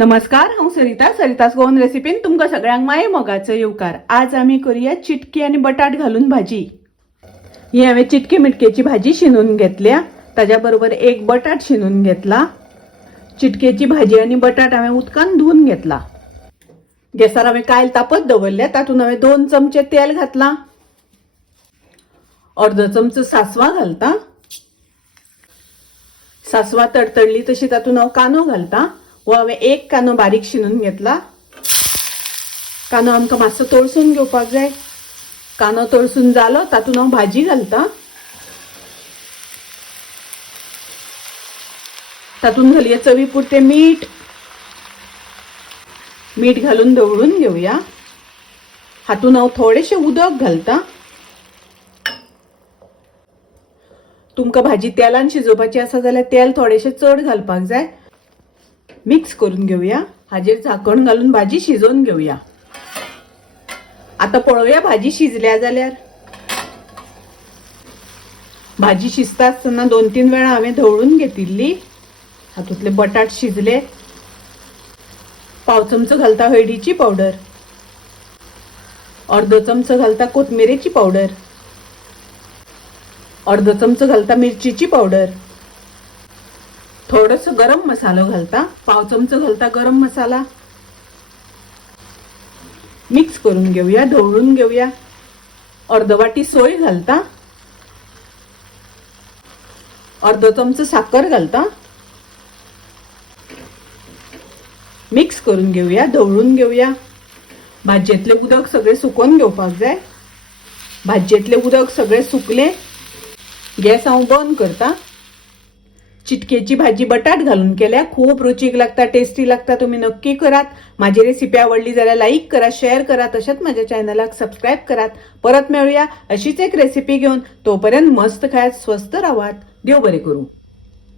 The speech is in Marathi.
नमस्कार, हांव सरितास गोवन रेसिपीन तुमकां सगळ्यांक माये मोगाचो येवकार। आज आमी करूया चिटकी आनी बटाट घालून भाजी। ही हांवें चिटकी मिटकेची भाजी शिनून घेतल्या, ताज्या बरोबर एक बटाट शिनून घेतला। चिटकेची भाजी आनी बटाट हांवें उदकान धुवन घेतला। गॅसार हांवें कायल तापत दवरल्या, तातूंत हांवें 2 चमचे तेल घातला, अर्धो चमचो सासवां घालता। सासवां तडतडली तशी तातूंत हांव कांदो घालता। वो हांवें एक कांदो बारीक शिनून घेतला। कांदो आमकां मातसो तळसून घेवपाक जाय। कांदो तळसून जालो तातूंत हांव भाजी घालता। तातूंत घालया चवी पुरते मीठ घालून ढवळून घेवया। हातूंत हांव थोडेशें उदक घालता। तुमकां भाजी तेलान शिजोवपाची आसा जाल्यार तेल थोडेशें चड घालपाक जाय। मिक्स करून घेऊया। हाजेर झाकण घालून भाजी शिजोवन घेऊया। आता पळोवया भाजी शिजल्या जाल्यार। भाजी शिजता आसतना 2-3 वेळा हांवें ढवळून घेतिल्ली। हातूंतले बटाट शिजले। पाव चमचो घालता हळदीची पावडर, अर्धो चमचो घालता कोथमिरेची पावडर, अर्धो चमचो घालता मिरचीची पावडर, थोडोसो गरम मसालो घालता, पाव चमचो घालता गरम मसाला। मिक्स करून घेऊया, ढवळून घेऊया। अर्ध वाटी सोय घालता, अर्धो चमचो साखर घालता। मिक्स करून घेऊया, ढवळून घेऊया। भाजयेतले उदक सगळे सुकोवन घेवपाक जाय। भाजयेतले उदक सगळे सुकले, गॅस हांव बंद करता। चिटकेची भाजी बटाट घालून केल्या, खूप रुचीक लागता, टेस्टी लागता। तुम्ही नक्की करात। माझी रेसिपी आवडली जाल्यार लाईक करा, शेअर करा, तशेंच माझ्या चॅनलाक सबस्क्राईब करात। परत मेळूया अशीच एक रेसिपी घेऊन। तोपर्यंत मस्त खायात, स्वस्त राहात। देव बरे करू।